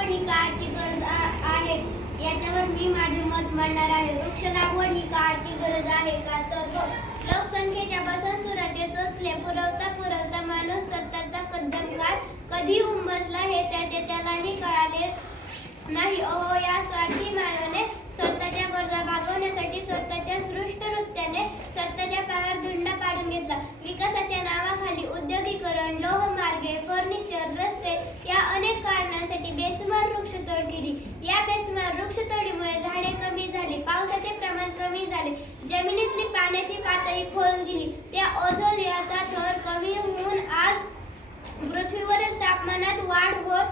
लागवड ही काळाची गरज आहे याच्यावर मी माझे मत मांडणार आहे. वृक्ष लागवड ही काळाची गरज आहे का? तर लोकसंख्येच्या बसनसुराचे चोचले पुरवता माणूस स्वतःचा कदम काळ कधी उंबसला हे त्यालाही कळाले नाही. अहो, यासाठी मानवाने स्वतःच्या गरजा भागवण्यासाठी स्वतःच्या दृष्टवृत्त्याने स्वतःच्या पायावर धुंडा पाडून घेतला. विकासाच्या नावाखाली उद्योगीकरण, लोहमार्गे, फर्निचर, रस्ते या अनेक कारणांसाठी बेसुमार वृक्षतोड केली. या बेसुमार वृक्षतोडीमुळे झाडे कमी झाली, पावसाचे प्रमाण कमी झाले, जमिनीतली पाण्याची पातळी खोल गेली, त्या ओझोन लेयरचा थर कमी होऊन आज पृथ्वीवरील तापमानात वाढ होत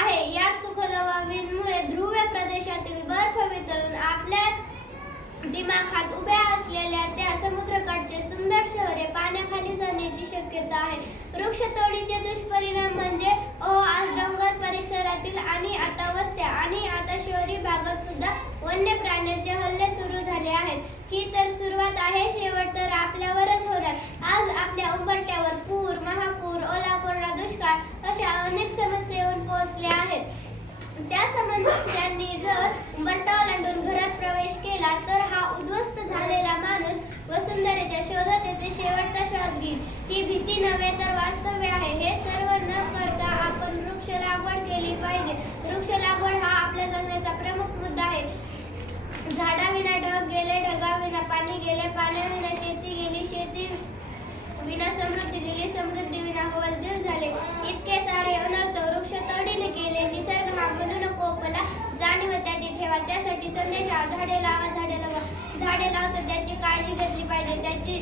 आहे. या सुखलवावींमुळे ध्रुव प्रदेशातील बर्फ वितळून आपल्या दिमाखात उभ्या असलेल्या त्या समुद्रकाठचे सुंदर शहरे पाण्याखाली जाण्याची शक्यता आहे. वृक्षतोडीचे दुष्परिणाम म्हणजे आज डोंगर परिसरातील आणि आता वस्त्या आणि आता शहरी भागात सुद्धा वन्य प्राण्यांचे हल्ले सुरू झाले आहेत. ही तर सुरुवात आहे, शेवट तर आपल्यावरच होणार. आज आपल्या उंबरठ्यावर पूर, महापूर, ओला कोरडा दुष्काळ अशा अनेक समस्या येऊन पोहोचल्या आहेत. त्या समस्यांनी जर उंबरठा ओलांडून घरात प्रवेश केला तर हा उद्ध्वस्त झालेला माणूस वसुंधरेच्या शोधात येथे शेवटचा श्वास घेईल. ही भीती नव्हे तर वास्तव्य आहे. हे सर्व न करता आपण वृक्ष लागवड केली पाहिजे. वृक्ष लागवड हा आपल्या जगण्याचा प्रमुख मुद्दा आहे. झाडाविना ढग गेले, ढगाविना पाणी गेले, पाण्याविना शेती गेली, शेती विना समृद्धी गेली, समृद्धी विना हवालदिल झाले. इतके सारे अनर्थ वृक्षतोडीने केले. निसर्ग हा म्हणू नको पला, जाणीव त्याची ठेवा. त्यासाठी संदेश हा झाडे लावा, झाडे लावा. झाडे लावतो त्याची काळजी घेतली पाहिजे, त्याची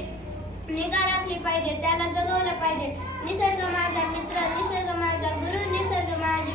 निगा राखली पाहिजे, त्याला जगवलं पाहिजे. निसर्ग माझा मित्र, निसर्ग माझा गुरु, निसर्ग माझा